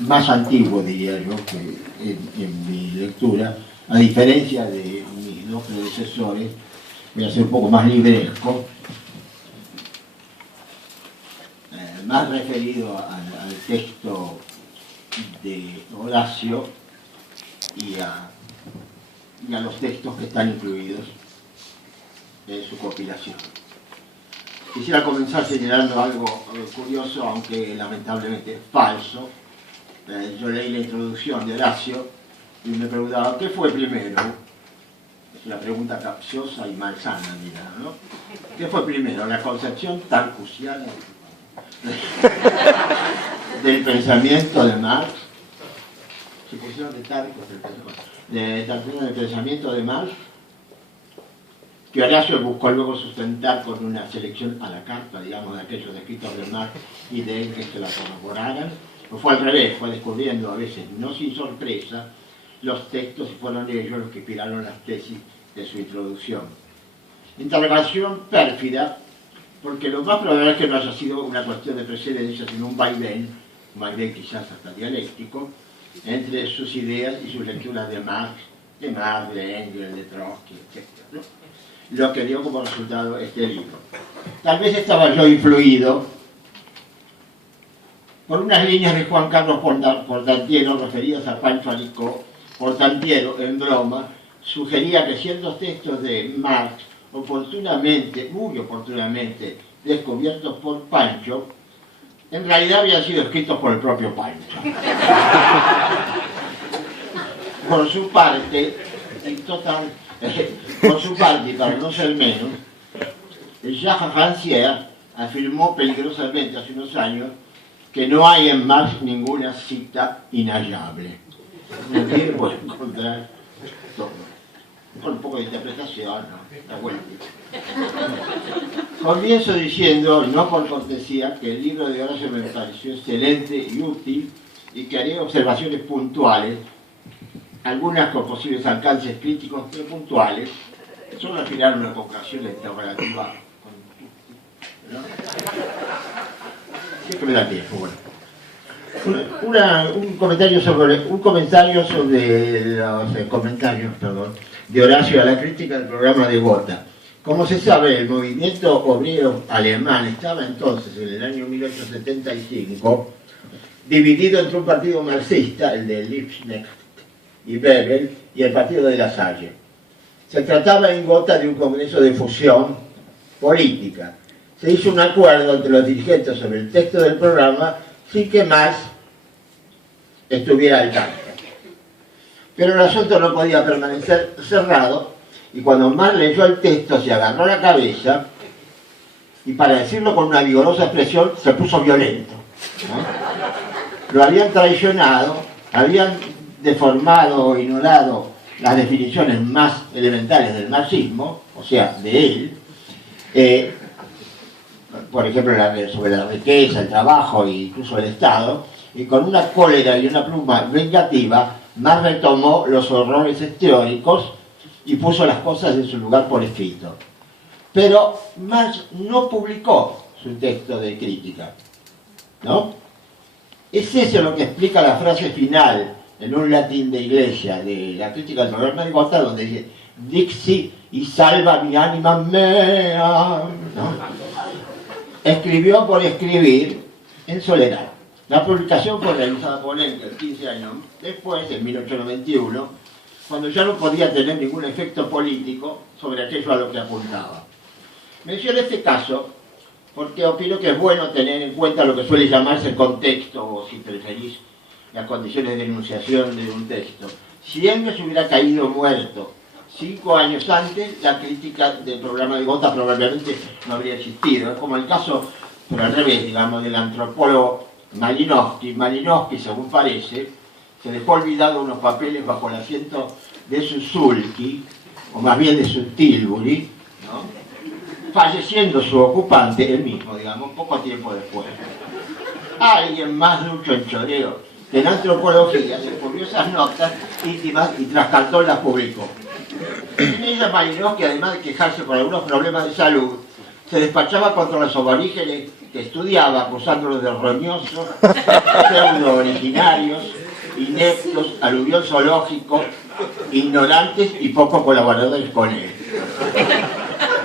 más antiguo, diría yo, que en mi lectura, a diferencia de mis dos predecesores. Voy a ser un poco más libresco, más referido al texto de Horacio y a los textos que están incluidos en su compilación. Quisiera comenzar señalando algo curioso, aunque lamentablemente falso. Yo leí la introducción de Horacio y me preguntaba, ¿qué fue primero? Es una pregunta capciosa y malsana, dirá, ¿no? ¿Qué fue primero? ¿La concepción tarcusiana del pensamiento de Marx? ¿Se pusieron de Tarcos del pensamiento de Marx? Que Horacio buscó luego sustentar con una selección a la carta, digamos, de aquellos escritos de Marx y de él que se la corroboraran. O fue al revés, fue descubriendo a veces, no sin sorpresa, los textos y fueron ellos los que inspiraron las tesis de su introducción. Interrogación pérfida, porque lo más probable es que no haya sido una cuestión de precedencia, sino un vaivén quizás hasta dialéctico, entre sus ideas y sus lecturas de Marx, de Engels, de Trotsky, etc., ¿no? Lo que dio como resultado este libro. Tal vez estaba yo influido por unas líneas de Juan Carlos Portantiero referidas a Pancho Alicó. Portantiero, en broma, sugería que ciertos textos de Marx, muy oportunamente descubiertos por Pancho, en realidad habían sido escritos por el propio Pancho. Por su parte, y para no ser menos, Jacques Rancière afirmó peligrosamente hace unos años que no hay en Marx ninguna cita inhallable. Es decir, puede encontrar todo. Con un poco de interpretación, ¿no? Está bueno. Comienzo diciendo, no por cortesía, que el libro de Horacio me pareció excelente y útil y que haré observaciones puntuales, algunas con posibles alcances críticos, pero puntuales, solo al final una conclusión interrogativa. ¿No? Sí que me da tiempo, bueno. Un comentario sobre los comentarios de Horacio a la crítica del programa de Gotha. Como se sabe, el movimiento obrero alemán estaba entonces, en el año 1875, dividido entre un partido marxista, el de Liebknecht y Bebel, y el partido de La Salle. Se trataba en Gotha de un congreso de fusión política. Se hizo un acuerdo entre los dirigentes sobre el texto del programa sin que Marx estuviera al tanto. Pero el asunto no podía permanecer cerrado y cuando Marx leyó el texto se agarró la cabeza y, para decirlo con una vigorosa expresión, se puso violento, ¿no? Lo habían traicionado, habían deformado o ignorado las definiciones más elementales del marxismo, o sea, de él, por ejemplo, sobre la riqueza, el trabajo e incluso el Estado, y con una cólera y una pluma vengativa, Marx retomó los horrores teóricos y puso las cosas en su lugar por escrito. Pero Marx no publicó su texto de crítica, ¿no? Es eso lo que explica la frase final, en un latín de iglesia, de la crítica del programa de Gotha, donde dice Dixi y salva mi anima mea, ¿no? Escribió por escribir en soledad. La publicación fue realizada por Engels 15 años después, en 1891, cuando ya no podía tener ningún efecto político sobre aquello a lo que apuntaba. Menciono este caso porque opino que es bueno tener en cuenta lo que suele llamarse el contexto, o si preferís, las condiciones de enunciación de un texto. Si Engels hubiera caído muerto 5 años antes, la crítica del programa de Gotha probablemente no habría existido. Es como el caso, pero al revés, digamos, del antropólogo Malinowski. Malinowski, según parece, se dejó olvidado unos papeles bajo el asiento de su sulky, o más bien de su Tilbury, ¿no? Falleciendo su ocupante, él mismo, digamos, poco tiempo después. Alguien más ducho en choreo que en antropología descubrió esas notas íntimas y tras cantón las publicó. En ella Malinowski, además de quejarse por algunos problemas de salud, se despachaba contra los aborígenes que estudiaba acusándolos de roñosos, pseudo-originarios, ineptos, aluvión zoológico, ignorantes y poco colaboradores con él.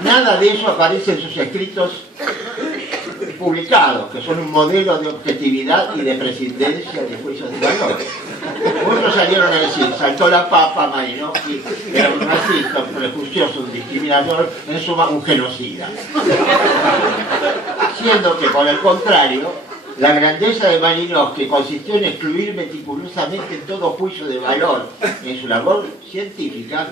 Nada de eso aparece en sus escritos publicados, que son un modelo de objetividad y de prescindencia de juicios de valor. Muchos salieron a decir, saltó la papa, Malinowski era un racista, un prejuicioso, un discriminador, en suma un genocida. Siendo que, por el contrario, la grandeza de Malinowski consistió en excluir meticulosamente todo juicio de valor en su labor científica,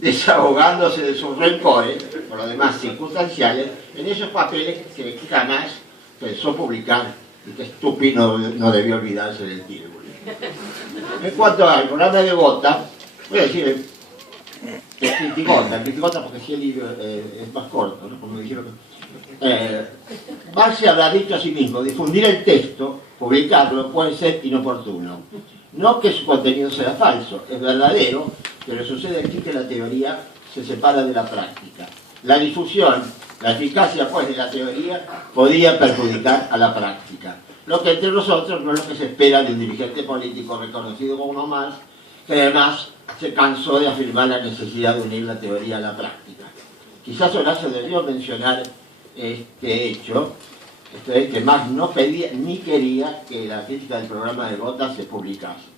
desahogándose de sus rencores, por lo demás circunstanciales, en esos papeles que jamás pensó publicar y que estúpido no debió olvidarse del título. En cuanto al programa de Gotha, voy a decir el Criticota porque si el libro es más corto, ¿no? Como dijeron. Marx se habrá dicho a sí mismo, difundir el texto, publicarlo, puede ser inoportuno. No que su contenido sea falso, es verdadero, pero sucede aquí que la teoría se separa de la práctica. La difusión, la eficacia pues de la teoría podía perjudicar a la práctica. Lo que entre nosotros no es lo que se espera de un dirigente político reconocido como uno más, que además se cansó de afirmar la necesidad de unir la teoría a la práctica. Quizás Horacio debió mencionar este hecho, esto es que Marx no pedía ni quería que la crítica del programa de Gotha se publicase.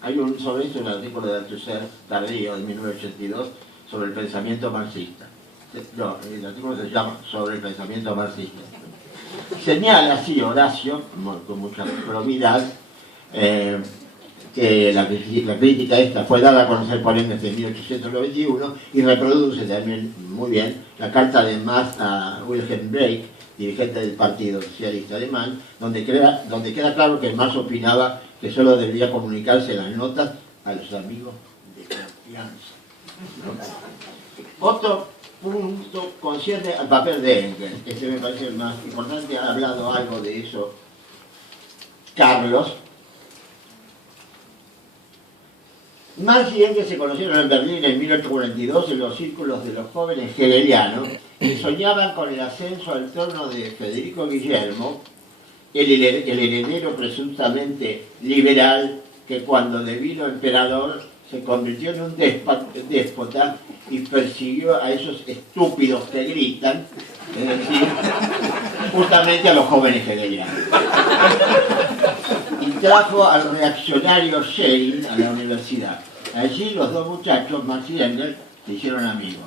Hay sobre esto un artículo de Althusser tardío de 1982 sobre el pensamiento marxista. No, el artículo se llama sobre el pensamiento marxista. Señala así Horacio, con mucha probidad, que la crítica esta fue dada a conocer por Engels en 1891 y reproduce también muy bien la carta de Marx a Wilhelm Reich, dirigente del Partido Socialista Alemán, donde queda claro que Marx opinaba que solo debería comunicarse las notas a los amigos de confianza, ¿no? Otro punto concierne al papel de Engels, ese me parece el más importante, ha hablado algo de eso Carlos. Marx y Engels se conocieron en Berlín en 1842 en los círculos de los jóvenes hegelianos que soñaban con el ascenso al trono de Federico Guillermo, el heredero presuntamente liberal que cuando devino emperador se convirtió en un déspota y persiguió a esos estúpidos que gritan, es decir, justamente a los jóvenes hegelianos. Y trajo al reaccionario Schelling a la universidad. Allí los dos muchachos, Marx y Engels, se hicieron amigos.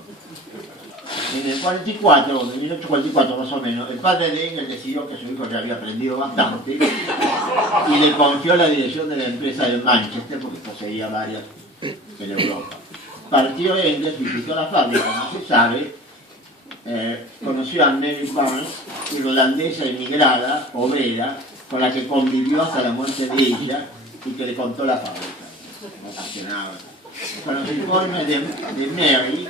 En el 44, en 1844 más o menos, el padre de Engels decidió que su hijo ya había aprendido bastante y le confió la dirección de la empresa de Manchester, porque poseía varias en Europa. Partió Engels, visitó la fábrica, como se sabe, conoció a Mary Barnes, irlandesa emigrada, obrera, con la que convivió hasta la muerte de ella y que le contó la fábrica. No apasionaba. Con los informes de Mary,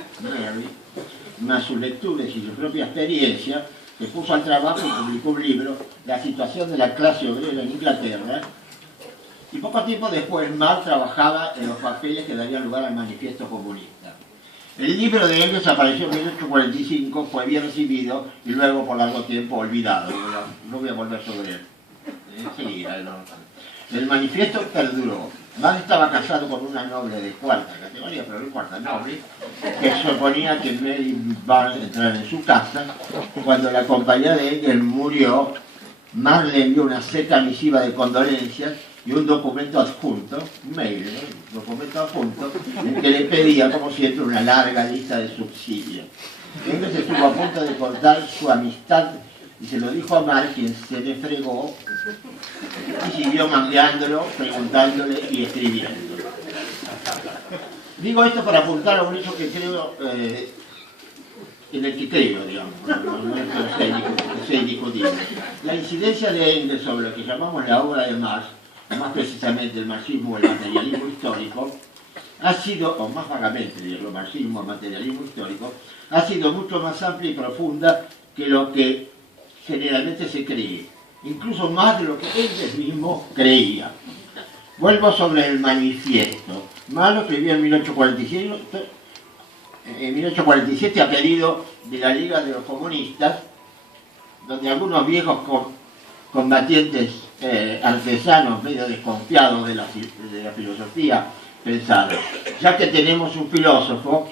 más sus lecturas y su propia experiencia, se puso al trabajo y publicó un libro, La situación de la clase obrera en Inglaterra, y poco tiempo después Marx trabajaba en los papeles que darían lugar al manifiesto comunista. El libro de Engels apareció en 1845, fue bien recibido y luego por largo tiempo olvidado. No voy a volver sobre él. Enseguida, el manifiesto perduró. Marx estaba casado con una noble de cuarta categoría, pero no cuarta noble, que suponía que Mary Barnes entrara en su casa. Cuando la compañía de Engels murió, Marx le envió una seca misiva de condolencias y un documento adjunto, un mail, ¿no? Un documento adjunto, en que le pedía, como siempre, una larga lista de subsidios. Engels estuvo a punto de cortar su amistad y se lo dijo a Marx, quien se le fregó y siguió mangueándolo, preguntándole y escribiendo. Digo esto para apuntar a un hecho que creo, en el que creo, digamos, no es que sea indiscutible. La incidencia de Engels sobre lo que llamamos la obra de Marx, más precisamente el marxismo o el materialismo histórico, ha sido, o más vagamente el marxismo o el materialismo histórico, ha sido mucho más amplia y profunda que lo que generalmente se cree, incluso más de lo que Engels mismo creía. Vuelvo sobre el manifiesto. Marx lo escribió en 1847 a pedido de la Liga de los Comunistas, donde algunos viejos combatientes artesanos medio desconfiados de la filosofía pensaron: ya que tenemos un filósofo,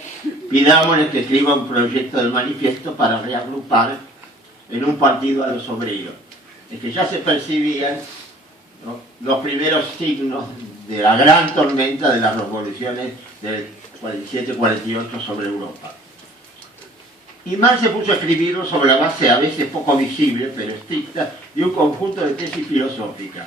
pidámosle que escriba un proyecto del manifiesto para reagrupar en un partido a los obreros. Es que ya se percibían, ¿no?, los primeros signos de la gran tormenta de las revoluciones del 47-48 sobre Europa. Y Marx se puso a escribirlo sobre la base, a veces poco visible, pero estricta, de un conjunto de tesis filosóficas.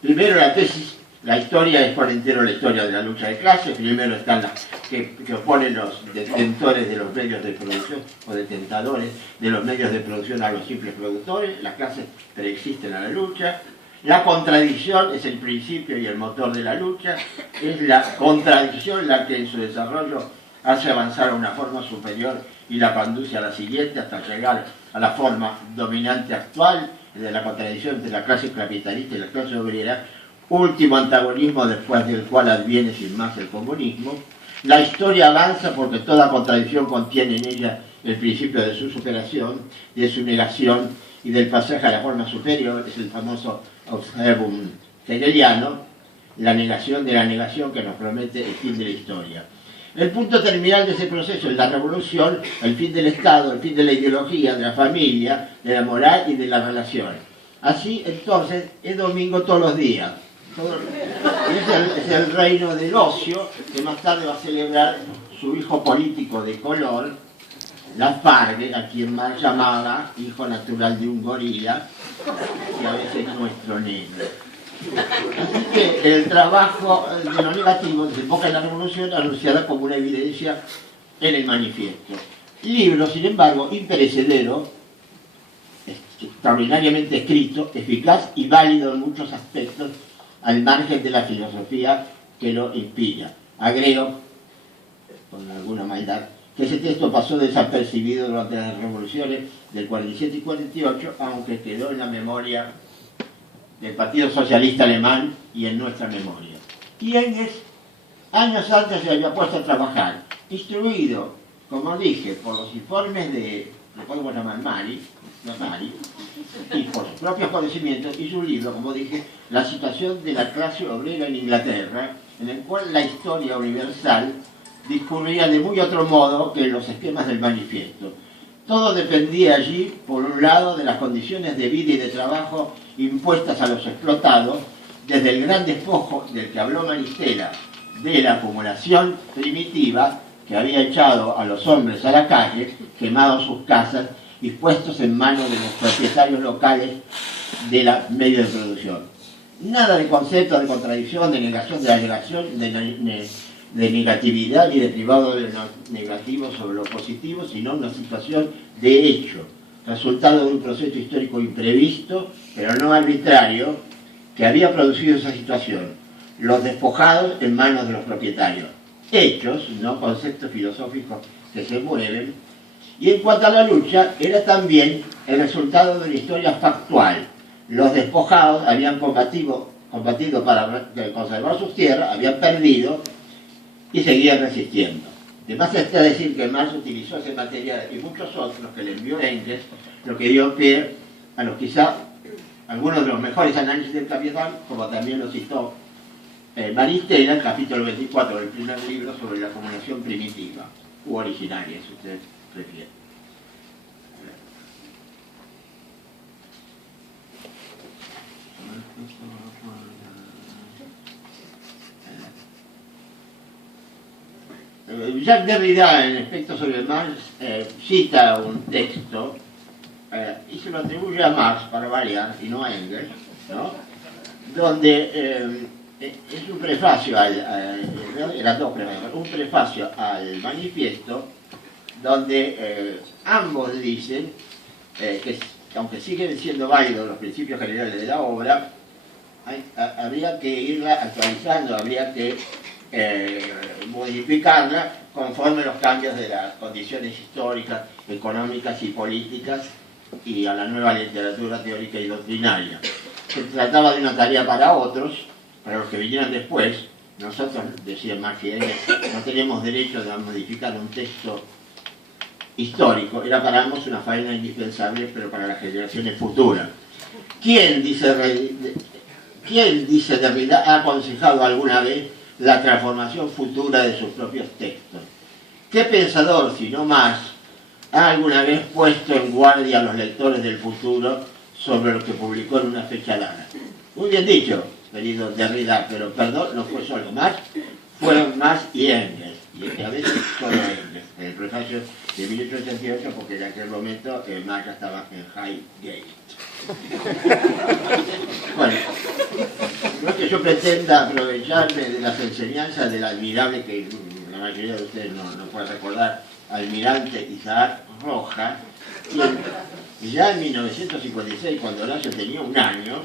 Primero la tesis, la historia es por entero la historia de la lucha de clases. Primero están las que oponen los detentores de los medios de producción, o detentadores de los medios de producción, a los simples productores. Las clases preexisten a la lucha. La contradicción es el principio y el motor de la lucha. Es la contradicción la que en su desarrollo hace avanzar a una forma superior y la conduce a la siguiente hasta llegar a la forma dominante actual, de la contradicción entre la clase capitalista y la clase obrera, último antagonismo después del cual adviene sin más el comunismo. La historia avanza porque toda contradicción contiene en ella el principio de su superación, de su negación y del pasaje a la forma superior. Es el famoso observum hegeliano, la negación de la negación que nos promete el fin de la historia. El punto terminal de ese proceso es la revolución, el fin del Estado, el fin de la ideología, de la familia, de la moral y de las relaciones. Así, entonces, es domingo todos los días. Es el reino del ocio, que más tarde va a celebrar su hijo político de color, Lafargue, a quien Marx llamaba hijo natural de un gorila, y a veces nuestro negro. Así que el trabajo de lo negativo desemboca en la revolución, anunciada como una evidencia en el manifiesto. Libro, sin embargo, imperecedero, extraordinariamente escrito, eficaz y válido en muchos aspectos, al margen de la filosofía que lo inspira. Agrego, con alguna maldad, que ese texto pasó desapercibido durante las revoluciones del 47 y 48, aunque quedó en la memoria del Partido Socialista Alemán y en nuestra memoria. Y Engels, años antes, se había puesto a trabajar, instruido, como dije, por los informes de, lo podemos llamar Mari, y por sus propios conocimientos, y su libro, como dije, La situación de la clase obrera en Inglaterra, en el cual la historia universal discurría de muy otro modo que en los esquemas del manifiesto. Todo dependía allí, por un lado, de las condiciones de vida y de trabajo impuestas a los explotados, desde el gran despojo del que habló Maristela, de la acumulación primitiva que había echado a los hombres a la calle, quemado sus casas y puestos en manos de los propietarios locales de la medio de producción. Nada de concepto de contradicción, de negación de la negación, de negatividad y de privado de lo negativo sobre lo positivo, sino una situación de hecho, resultado de un proceso histórico imprevisto, pero no arbitrario, que había producido esa situación. Los despojados en manos de los propietarios. Hechos, no conceptos filosóficos que se mueven. Y en cuanto a la lucha, era también el resultado de una historia factual. Los despojados habían combatido para conservar sus tierras, habían perdido y seguían resistiendo. Además está decir que Marx utilizó ese material y muchos otros que le envió Engels, lo que dio pie a los quizá algunos de los mejores análisis del capital, como también lo citó Maristela, en el capítulo 24 del primer libro sobre la acumulación primitiva, u originaria, si usted prefiere. Jacques Derrida, en Efectos sobre Marx, cita un texto y se lo atribuye a Marx para variar, y no a Engels, ¿no?, donde es un prefacio un prefacio al manifiesto, donde ambos dicen que aunque siguen siendo válidos los principios generales de la obra, habría que irla actualizando, habría que modificarla conforme a los cambios de las condiciones históricas, económicas y políticas y a la nueva literatura teórica y doctrinaria. Se trataba de una tarea para otros, para los que vinieran después. Nosotros, decía Marx y Engels, no tenemos derecho a modificar un texto histórico era para ambos una faena indispensable, pero para las generaciones futuras. ¿Quién, dice Derrida, ha aconsejado alguna vez la transformación futura de sus propios textos? ¿Qué pensador, si no más, ha alguna vez puesto en guardia a los lectores del futuro sobre lo que publicó en una fecha dada? Muy bien dicho, querido Derrida, pero perdón, no fue solo Marx, fueron Marx y Engels, y a veces solo Engels, en el prefacio de 1888, porque en aquel momento Marx ya estaba en Highgate. Bueno, no es que yo pretenda aprovecharme de las enseñanzas del admirable, que la mayoría de ustedes no puede recordar, almirante Isaac Rojas, quien ya en 1956, cuando Horacio tenía 1 año,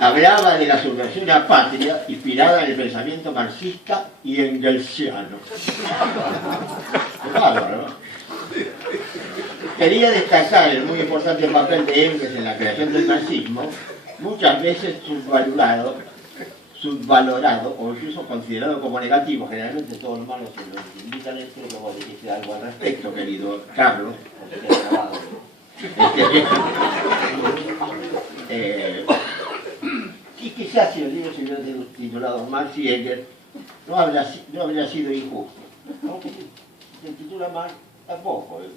hablaba de la subversión a patria inspirada en el pensamiento marxista y engelsiano. Bárbaro, ¿no? Quería destacar el muy importante papel de Engels en la creación del marxismo, muchas veces subvalorado o incluso considerado como negativo. Generalmente todos los malos se los invitan a esto, luego dijiste algo al respecto, querido Carlos, y quizás si el libro se hubiera titulado Marx y Engels, no habría sido injusto. Aunque se titula Marx, tampoco. Es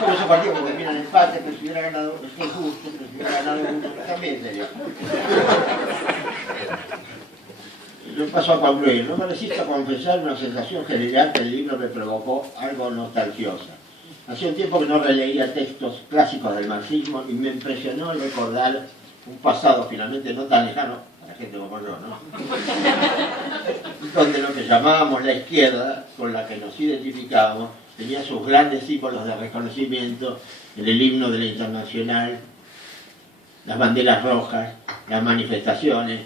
como esos partidos que terminan en empate, pero si hubiera ganado, es justo, pero si hubiera ganado uno, también sería. Yo paso a concluir. No me resisto a confesar una sensación general que el libro me provocó algo nostalgiosa. Hacía un tiempo que no releía textos clásicos del marxismo y me impresionó recordar un pasado finalmente no tan lejano, para gente como yo, ¿no? Donde lo que llamábamos la izquierda, con la que nos identificábamos, tenía sus grandes símbolos de reconocimiento en el himno de la Internacional, las banderas rojas, las manifestaciones,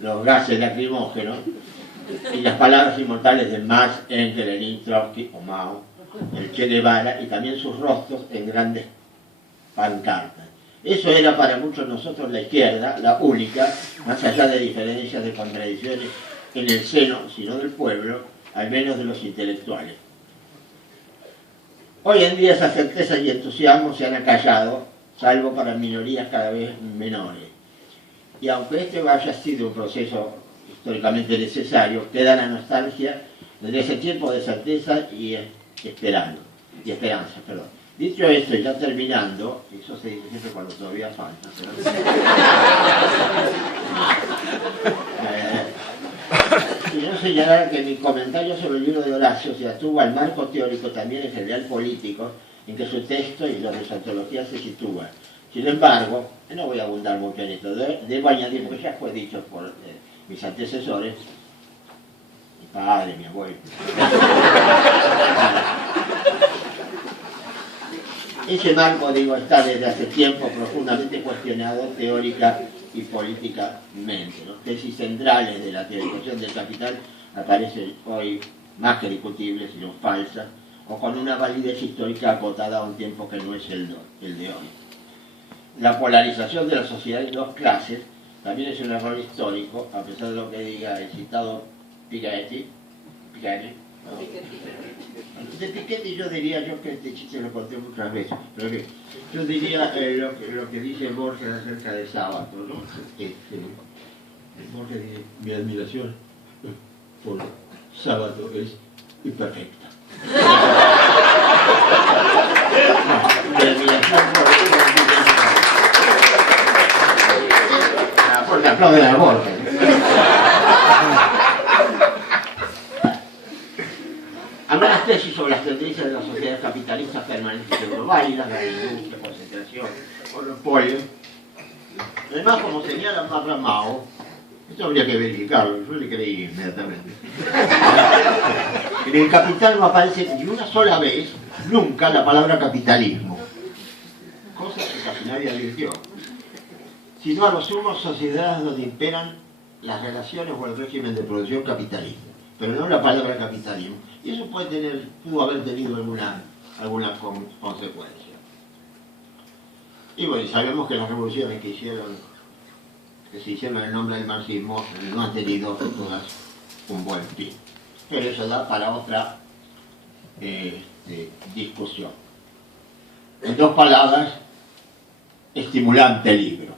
los gases lacrimógenos y las palabras inmortales de Marx, Engels, Lenin, Trotsky o Mao, el Che Guevara, y también sus rostros en grandes pancartas. Eso era para muchos de nosotros la izquierda, la única, más allá de diferencias, de contradicciones en el seno, sino del pueblo, al menos de los intelectuales. Hoy en día esas certezas y entusiasmos se han acallado, salvo para minorías cada vez menores. Y aunque este haya sido un proceso históricamente necesario, queda la nostalgia de ese tiempo de certeza y esperanza. Dicho esto, y ya terminando, eso se dice siempre cuando todavía falta, quiero señalar que mi comentario sobre el libro de Horacio se atuvo al marco teórico también en general político, en que su texto y los de su antología se sitúan. Sin embargo, no voy a abundar mucho en esto, debo añadir, porque ya fue dicho por mis antecesores, mi padre, mi abuelo. Ese marco, digo, está desde hace tiempo profundamente cuestionado teórica y políticamente. Las tesis centrales de la teorización del capital aparecen hoy más que discutibles, sino falsas, o con una validez histórica acotada a un tiempo que no es el de hoy. La polarización de la sociedad en dos clases también es un error histórico, a pesar de lo que diga el citado Piketty, ¿no? De Piketty yo diría, yo que este chiste lo conté muchas veces, pero que yo diría lo que dice Borges acerca de Sábato, ¿no? Borges dice, mi admiración por Sábato es imperfecta. Mi admiración porque aplauden a Borges. Algunas tesis sobre las tendencias de las sociedades capitalistas permanentes globales, la industria, concentración, monopolio. Además, como señala Mao, esto habría que verificarlo, yo le creí inmediatamente. En el Capital no aparece ni una sola vez, nunca, la palabra capitalismo. Cosa que casi nadie advirtió. Sino a lo sumo sociedades donde imperan las relaciones o el régimen de producción capitalista, pero no la palabra capitalismo. Y eso pudo haber tenido alguna consecuencia. Y bueno, sabemos que las revoluciones que se hicieron en nombre del marxismo no han tenido todas un buen fin. pero eso da para otra discusión. En dos palabras, estimulante libro.